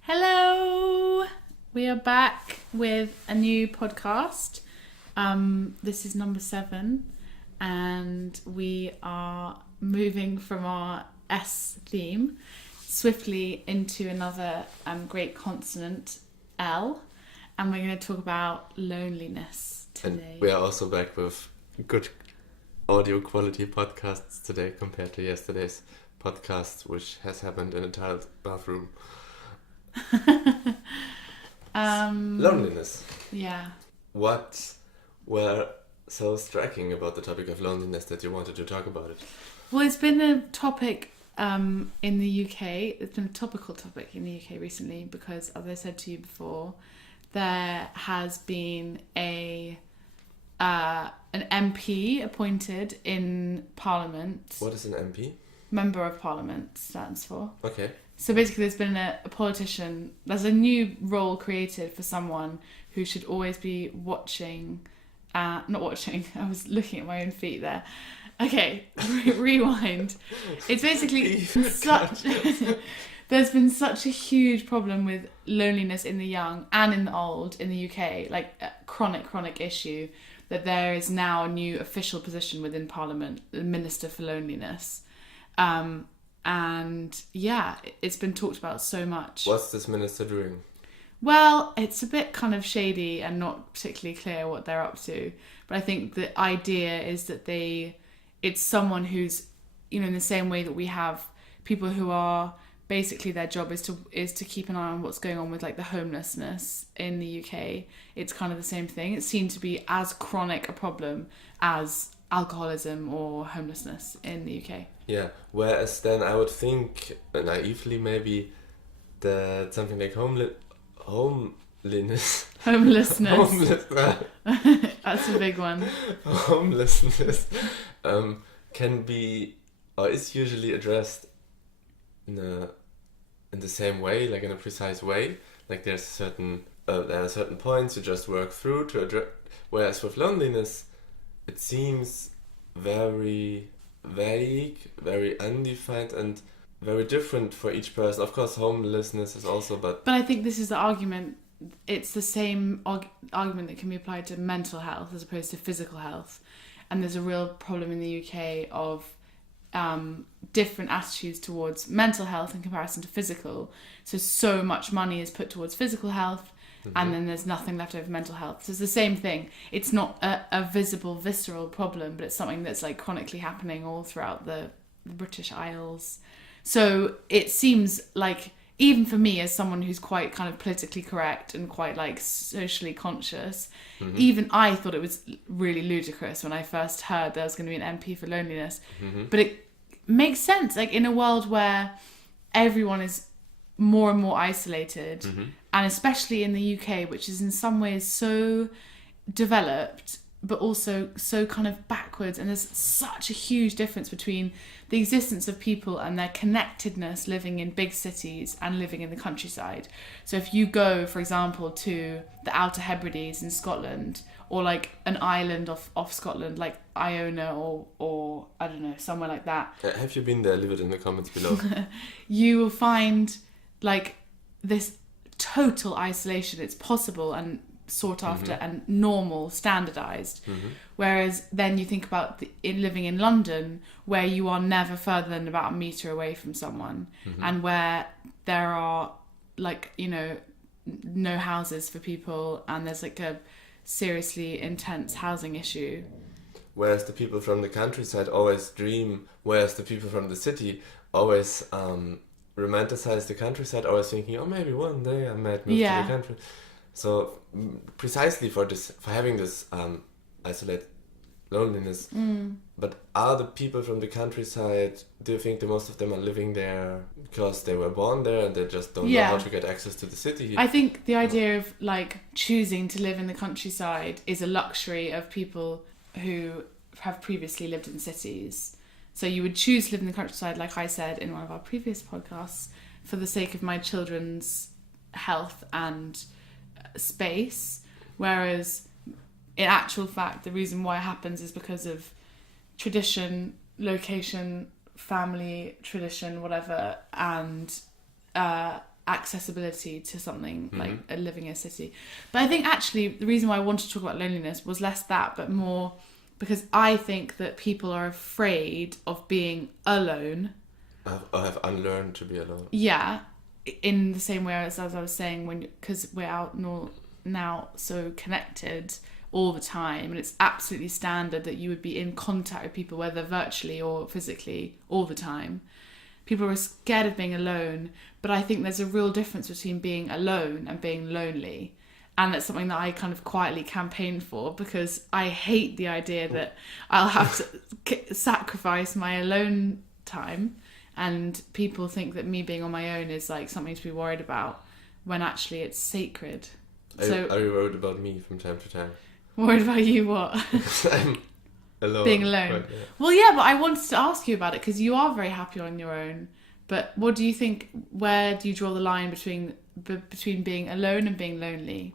Hello! We are back with a new podcast. This is number 7, and we are moving from our S theme swiftly into another great consonant, L, and we're going to talk about loneliness today. And we are also back with good audio quality podcasts today compared to yesterday's podcast, which has happened in a tiled bathroom. Loneliness. Yeah. What were so striking about the topic of loneliness that you wanted to talk about it? Well, it's been a topic in the UK. It's been a topical topic in the UK recently because, as I said to you before, there has been an MP appointed in Parliament. What is an MP? Member of Parliament stands for. Okay. So basically there's been a politician, there's a new role created for someone who should always be watching, not watching, I was looking at my own feet there. Okay, rewind. It's basically there's been such a huge problem with loneliness in the young and in the old in the UK, like a chronic issue, that there is now a new official position within Parliament, the Minister for Loneliness. And yeah, it's been talked about so much. What's this minister doing? Well, it's a bit kind of shady and not particularly clear what they're up to. But I think the idea is that it's someone who's, in the same way that we have people who are basically their job is to keep an eye on what's going on with like the homelessness in the UK. It's kind of the same thing. It seemed to be as chronic a problem as alcoholism or homelessness in the UK. Yeah, whereas then I would think, naively maybe, that something like homelessness. That's a big one. Homelessness can be, or is usually addressed in the same way, like in a precise way. Like there are certain points you just work through to address. Whereas with loneliness, it seems very vague, very undefined, and very different for each person. Of course, homelessness is also, but I think this is the argument. It's the same argument that can be applied to mental health as opposed to physical health. And there's a real problem in the UK of different attitudes towards mental health in comparison to physical. So much money is put towards physical health, and then there's nothing left over for mental health. So it's the same thing. It's not a visible, visceral problem, but it's something that's like chronically happening all throughout the British Isles. So it seems like, even for me as someone who's quite kind of politically correct and quite like socially conscious, even I thought it was really ludicrous when I first heard there was going to be an MP for loneliness. But it makes sense, like in a world where everyone is more and more isolated, and especially in the UK, which is in some ways so developed but also so kind of backwards, and there's such a huge difference between the existence of people and their connectedness living in big cities and living in the countryside. So if you go, for example, to the Outer Hebrides in Scotland, or like an island off Scotland, like Iona or I don't know, somewhere like that. Have you been there? Leave it in the comments below. You will find like this total isolation. It's possible and sought after and normal, standardized. Whereas then you think about living in London, where you are never further than about a metre away from someone, and where there are like, no houses for people, and there's like a seriously intense housing issue. Whereas the people from the countryside always dream, whereas the people from the city always romanticize the countryside, always thinking, oh, maybe one day I might move to the country. So precisely for having this isolated loneliness. But are the people from the countryside, do you think that most of them are living there because they were born there and they just don't know how to get access to the city? I think the idea of like choosing to live in the countryside is a luxury of people who have previously lived in cities. So you would choose to live in the countryside, like I said in one of our previous podcasts, for the sake of my children's health and space, whereas in actual fact the reason why it happens is because of tradition, location, family, tradition, whatever, and accessibility to something like living in a city. But I think actually the reason why I wanted to talk about loneliness was less that, but more because I think that people are afraid of being alone. I have unlearned to be alone. Yeah, in the same way as I was saying, because we're out now so connected all the time, and it's absolutely standard that you would be in contact with people, whether virtually or physically, all the time. People are scared of being alone, but I think there's a real difference between being alone and being lonely. And that's something that I kind of quietly campaign for, because I hate the idea that I'll have to sacrifice my alone time, and people think that me being on my own is like something to be worried about, when actually it's sacred. Are you worried about me from time to time? Worried about you what? I'm alone. Being alone. But, yeah. Well, yeah, but I wanted to ask you about it because you are very happy on your own. But what do you think? Where do you draw the line between being alone and being lonely?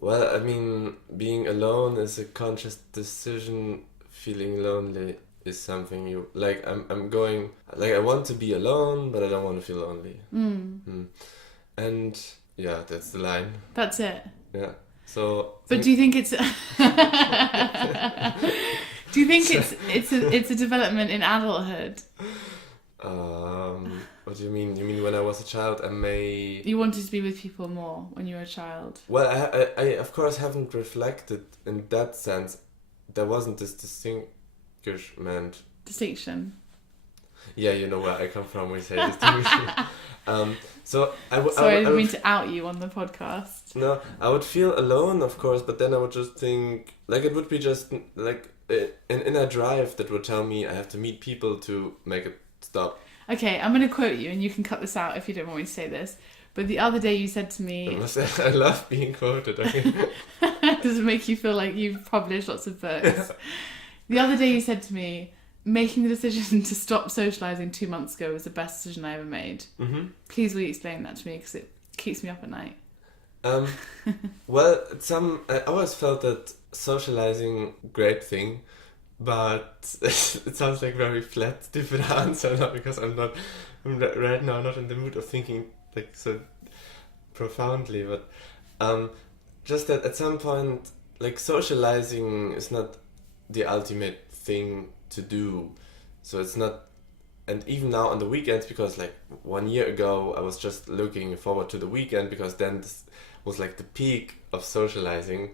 Well, I mean, being alone is a conscious decision. Feeling lonely is something you like. I'm going like I want to be alone, but I don't want to feel lonely. And yeah, that's the line. That's it. Yeah. So. But do you think it's? Do you think it's a development in adulthood? What do you mean? You mean when I was a child, You wanted to be with people more when you were a child. Well, I of course haven't reflected in that sense. There wasn't this Distinction. Yeah, you know where I come from. We say distinction. So Sorry, I didn't mean to out you on the podcast. No, I would feel alone, of course, but then I would just think like it would be just like an inner drive that would tell me I have to meet people to make it stop. Okay, I'm going to quote you, and you can cut this out if you don't want me to say this. But the other day you said to me... I love being quoted. Does it make you feel like you've published lots of books? The other day you said to me, making the decision to stop socialising 2 months ago was the best decision I ever made. Mm-hmm. Please will you explain that to me, because it keeps me up at night. Well, I always felt that socialising, great thing, but it sounds like very flat, stupid answer now, because I'm right now not in the mood of thinking like so profoundly, but just that at some point, like socializing is not the ultimate thing to do. So it's not, and even now on the weekends, because like 1 year ago I was just looking forward to the weekend because then this was like the peak of socializing,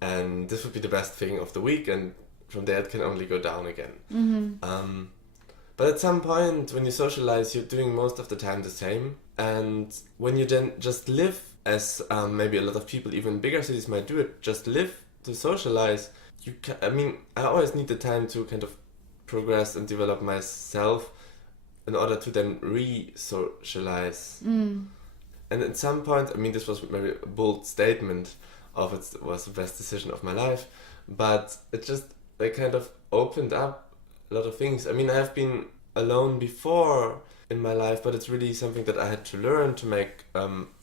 and this would be the best thing of the week, and from there it can only go down again. Mm-hmm. But at some point when you socialize, you're doing most of the time the same, and when you then just live as maybe a lot of people even in bigger cities might do it, just live to socialize, I always need the time to kind of progress and develop myself in order to then re-socialize. And at some point, this was maybe a bold statement of it was the best decision of my life, but it just kind of opened up a lot of things. I have been alone before in my life, but it's really something that I had to learn to make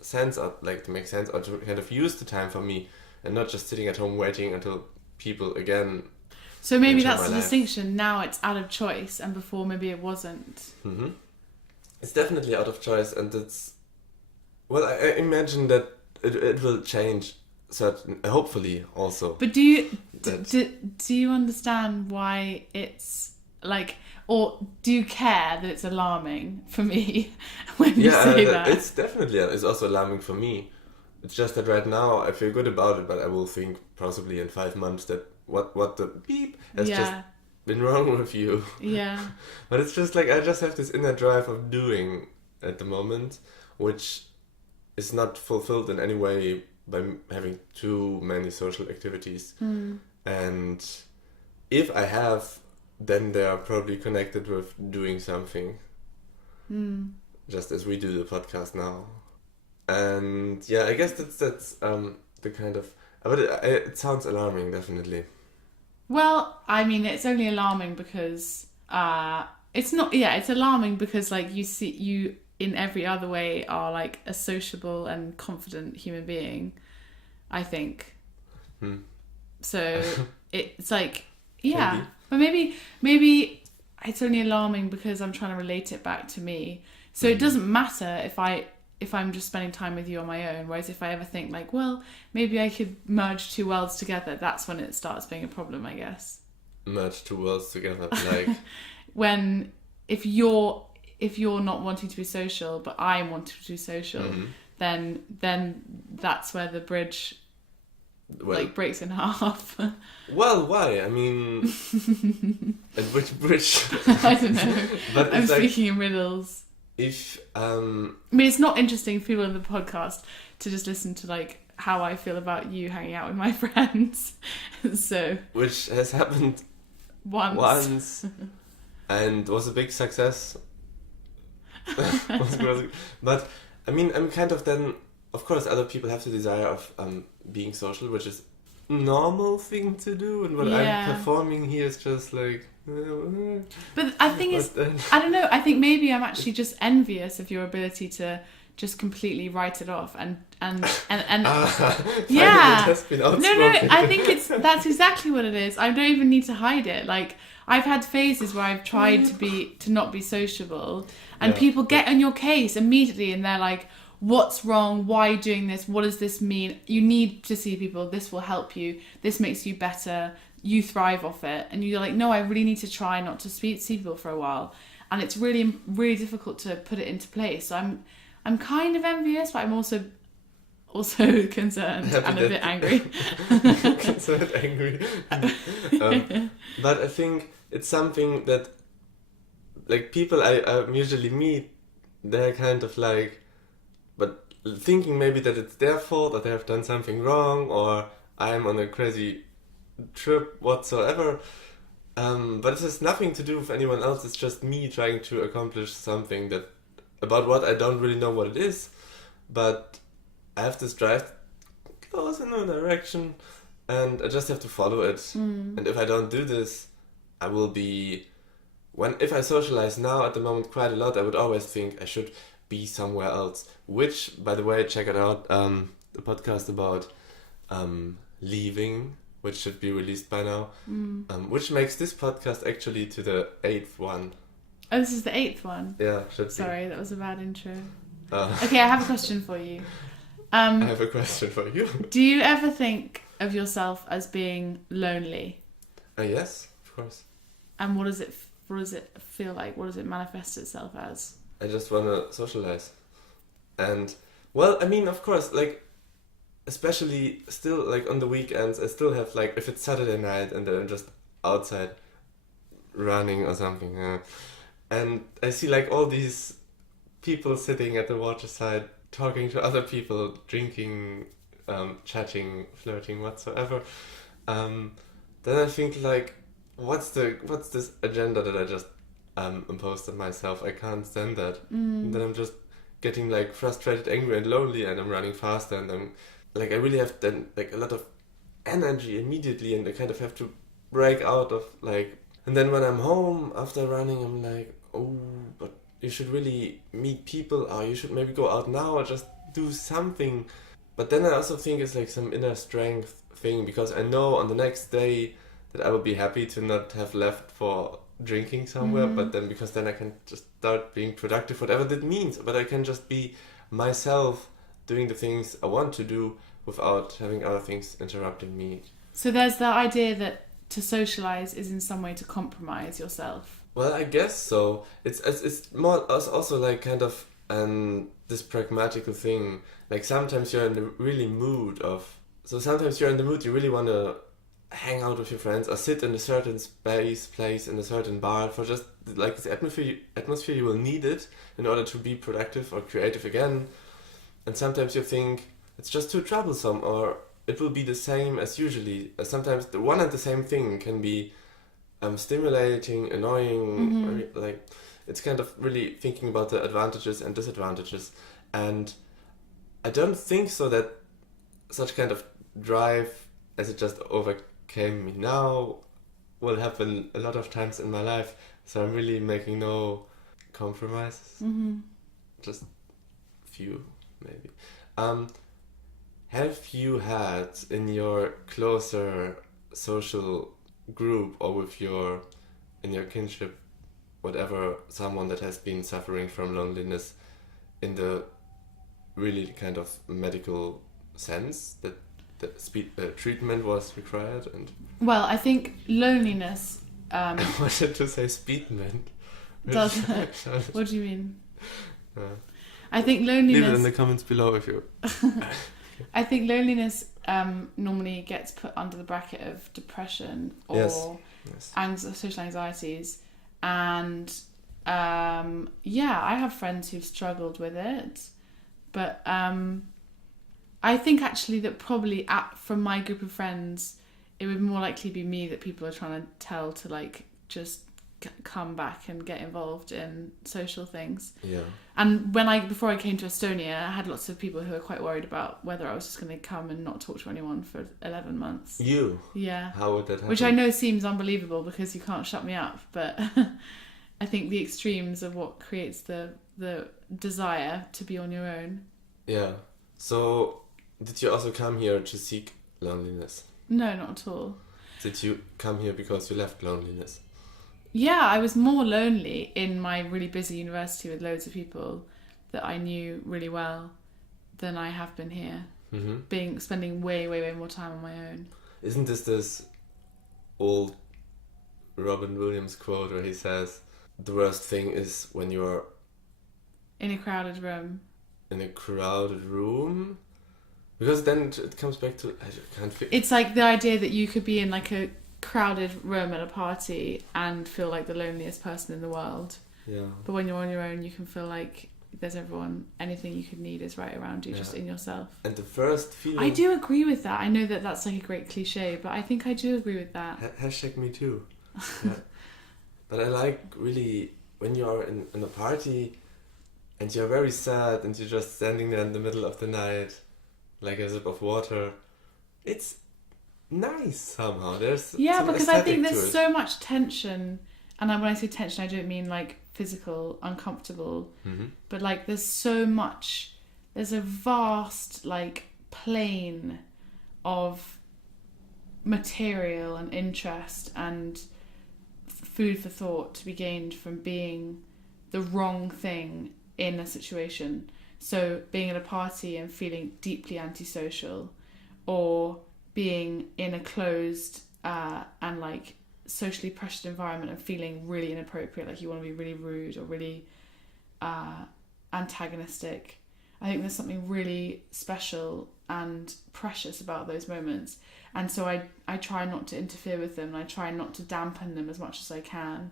sense of, to make sense, or to kind of use the time for me, and not just sitting at home waiting until people again. So maybe that's the distinction. Now it's out of choice, and before maybe it wasn't. Mm-hmm. It's definitely out of choice, and it's... Well, I imagine that it will change, hopefully also. But do you understand why it's like, or do you care that it's alarming for me when you say that? It's definitely, it's also alarming for me. It's just that right now I feel good about it, but I will think possibly in 5 months that what the beep has just been wrong with you. Yeah. But it's just like I just have this inner drive of doing at the moment, which is not fulfilled in any way by having too many social activities. And if I have, then they are probably connected with doing something. Just as we do the podcast now. And yeah, I guess that's the kind of... But it sounds alarming, definitely. Well, it's only alarming because it's not... Yeah, it's alarming because you in every other way are like a sociable and confident human being, I think. So it's like, yeah. Maybe. But maybe it's only alarming because I'm trying to relate it back to me. So it doesn't matter if I'm just spending time with you on my own. Whereas if I ever think like, well, maybe I could merge two worlds together, that's when it starts being a problem, I guess. Merge two worlds together, like if you're not wanting to be social, but I want to be social, then that's where the bridge breaks in half. Well, why? I mean, at which bridge? I don't know. But I'm speaking in riddles. I mean, it's not interesting for people in the podcast to just listen to like how I feel about you hanging out with my friends. So, which has happened once and was a big success. But I mean, I'm kind of then, of course, other people have the desire of being social, which is a normal thing to do, and what I'm performing here is just like. But I think I don't know. I think maybe I'm actually just envious of your ability to just completely write it off and yeah. It has been outspoken. No, I think that's exactly what it is. I don't even need to hide it. Like I've had phases where I've tried to not be sociable, and people get on your case immediately, and they're like, "What's wrong? Why are you doing this? What does this mean? You need to see people. This will help you. This makes you better. You thrive off it." And you're like, "No, I really need to try not to see people for a while." And it's really, really difficult to put it into place. So I'm kind of envious, but I'm also concerned and a bit angry. Concerned, angry. But I think it's something that, like, people I usually meet, they're kind of like, but thinking maybe that it's their fault, that they have done something wrong, or I'm on a crazy trip whatsoever. But it has nothing to do with anyone else. It's just me trying to accomplish something about what I don't really know what it is, but I have this drive goes in a direction, and I just have to follow it. And if I don't do this, I will be if I socialize now at the moment quite a lot, I would always think I should be somewhere else. Which, by the way, check it out, the podcast about leaving, which should be released by now, which makes this podcast actually to the 8th one. Oh, this is the 8th one? Yeah, should be. Sorry, that was a bad intro. Okay, I have a question for you. I have a question for you. Do you ever think of yourself as being lonely? Yes, of course. And what does it feel like? What does it manifest itself as? I just want to socialize. And, well, I mean, of course, like, especially still, like, on the weekends, I still have, like, if it's Saturday night and then I'm just outside running or something, and I see, like, all these people sitting at the waterside, talking to other people, drinking, chatting, flirting, whatsoever, then I think, like, what's this agenda that I just imposed on myself? I can't stand that. And then I'm just getting, like, frustrated, angry, and lonely, and I'm running faster, and I'm like, I really have then, like, a lot of energy immediately, and I kind of have to break out of, like, and then when I'm home after running, I'm like, oh, but you should really meet people, or you should maybe go out now, or just do something. But then I also think it's like some inner strength thing, because I know on the next day that I will be happy to not have left for drinking somewhere, but then because then I can just start being productive, whatever that means, but I can just be myself, doing the things I want to do without having other things interrupting me. So there's the idea that to socialize is in some way to compromise yourself. Well, I guess so. It's more also like kind of this pragmatical thing. Like sometimes you're in the really mood of. So sometimes you're in the mood you really want to hang out with your friends or sit in a certain place in a certain bar for just like this atmosphere you will need it in order to be productive or creative again. And sometimes you think it's just too troublesome, or it will be the same as usually. Sometimes the one and the same thing can be stimulating, annoying, like it's kind of really thinking about the advantages and disadvantages. And I don't think so that such kind of drive as it just overcame me now will happen a lot of times in my life. So I'm really making no compromises. Just few. Maybe. Have you had in your closer social group or in your kinship whatever, someone that has been suffering from loneliness in the really kind of medical sense, that treatment was required. And well, I think loneliness I wanted to say speedment. does what do you mean? Uh, I think loneliness, leave it in the comments below if you I think loneliness normally gets put under the bracket of depression or yes. Social anxieties, and I have friends who've struggled with it, but I think actually that probably from my group of friends, it would more likely be me that people are trying to tell to like just come back and get involved in social things. Yeah. And before I came to Estonia, I had lots of people who were quite worried about whether I was just going to come and not talk to anyone for 11 months. You? Yeah. How would that happen? Which I know seems unbelievable because you can't shut me up, but I think the extremes of what creates the desire to be on your own. Yeah. So, did you also come here to seek loneliness? No, not at all. Did you come here because you left loneliness? Yeah, I was more lonely in my really busy university with loads of people that I knew really well than I have been here. Mm-hmm. Spending way, way, way more time on my own. Isn't this old Robin Williams quote where he says, the worst thing is when you're in a crowded room? In a crowded room? Because then it comes back to, I can't figure. It's like the idea that you could be in like a crowded room at a party and feel like the loneliest person in the world. Yeah. But when you're on your own, you can feel like there's anything you could need is right around you, just in yourself. And the first feeling... I do agree with that. I know that that's like a great cliche, but I think I do agree with that. Hashtag me too. Yeah. But I like really when you're in a party and you're very sad and you're just standing there in the middle of the night like a sip of water. It's nice somehow. There's because I think there's so so much tension, and when I say tension, I don't mean like physical uncomfortable, but like there's a vast like plane of material and interest and food for thought to be gained from being the wrong thing in a situation. So being at a party and feeling deeply antisocial, or being in a closed and like socially pressured environment and feeling really inappropriate, like you want to be really rude or really antagonistic. I think there's something really special and precious about those moments, and so I try not to interfere with them, and I try not to dampen them as much as I can.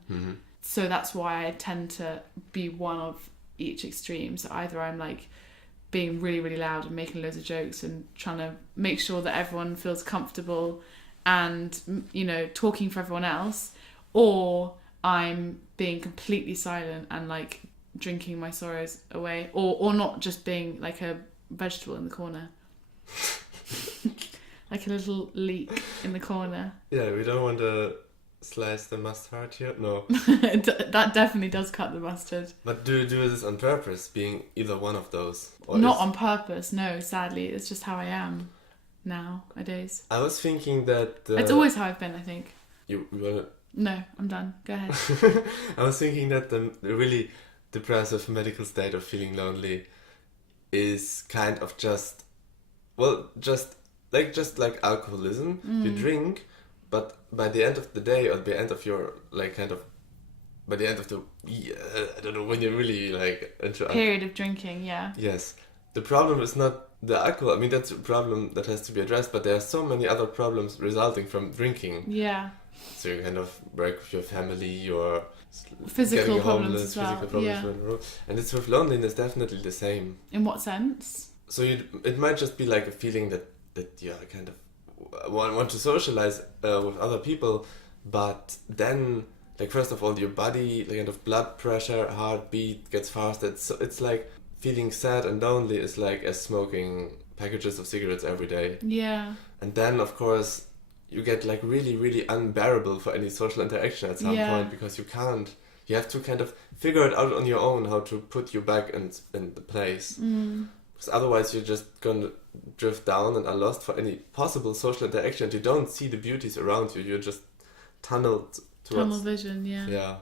So that's why I tend to be one of each extreme. So either I'm like being really, really loud and making loads of jokes and trying to make sure that everyone feels comfortable and, you know, talking for everyone else, or I'm being completely silent and like drinking my sorrows away, or not, just being like a vegetable in the corner. Like a little leek in the corner. Yeah, we don't want to slice the mustard here. No. That definitely does cut the mustard. But do you do this on purpose, being either one of those? Or not on purpose, no, sadly. It's just how I am nowadays. I was thinking that... it's always how I've been, I think. You wanna... No, I'm done. Go ahead. I was thinking that the really depressive medical state of feeling lonely is kind of just like alcoholism. You drink, but by the end of the day, or the end of your by the end of the I don't know, when you're really like into period of drinking, yeah. Yes, the problem is not the alcohol. I mean, that's a problem that has to be addressed, but there are so many other problems resulting from drinking. Yeah. So you kind of break with your family, your physical problems as well. Physical problems, yeah. And it's with loneliness definitely the same. In what sense? So it might just be like a feeling that you kind of want to socialize with other people, but then like first of all your body, like kind of blood pressure, heartbeat gets faster. It's like feeling sad and lonely is like as smoking packages of cigarettes every day. Yeah. And then of course you get like really, really unbearable for any social interaction at some point, because you have to kind of figure it out on your own how to put you back in the place. Because otherwise you're just going to drift down and are lost for any possible social interaction. You don't see the beauties around you. You're just tunnel vision, yeah. Yeah.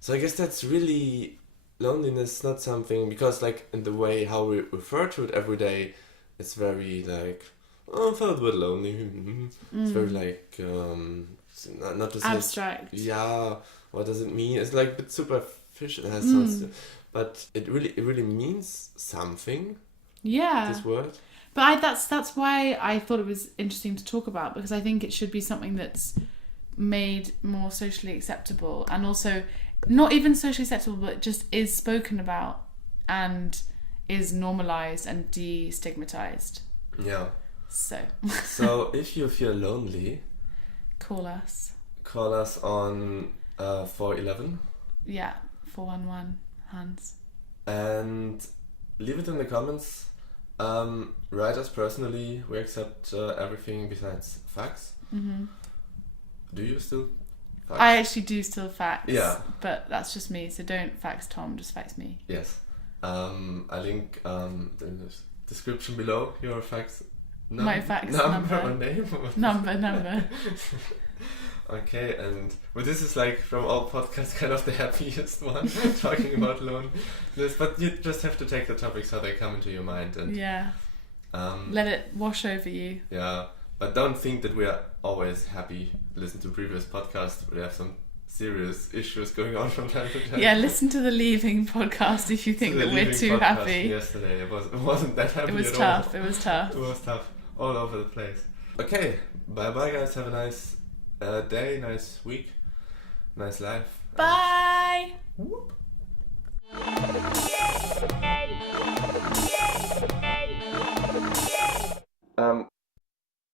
So I guess that's really loneliness, not something, because like in the way how we refer to it every day, it's very like, oh, I felt a bit lonely. It's very like not just abstract. Yeah, what does it mean? It's like a bit superficial. It has but it really means something. Yeah. This word. But that's why I thought it was interesting to talk about, because I think it should be something that's made more socially acceptable, and also not even socially acceptable, but just is spoken about and is normalized and destigmatized. Yeah. So if you feel lonely, call us on 411. Yeah, 411 Hans. And leave it in the comments. Write us personally. We accept everything besides fax. Mm-hmm. Do you still fax? I actually do still fax. Yeah. But that's just me, so don't fax Tom, just fax me. Yes. I link in the description below your fax my fax number. Or name? Number. Okay, and this is like from all podcasts kind of the happiest one, talking about loneliness, but you just have to take the topics how they come into your mind and let it wash over you. Yeah, but don't think that we are always happy. Listen to previous podcasts, we have some serious issues going on from time to time. Yeah, listen to the Leaving podcast if you think that we're too happy. Yesterday it wasn't that happy. It was at tough. all. It was tough. It was tough all over the place. Okay, bye guys. Have a nice day, nice week, nice life. Bye. Whoop.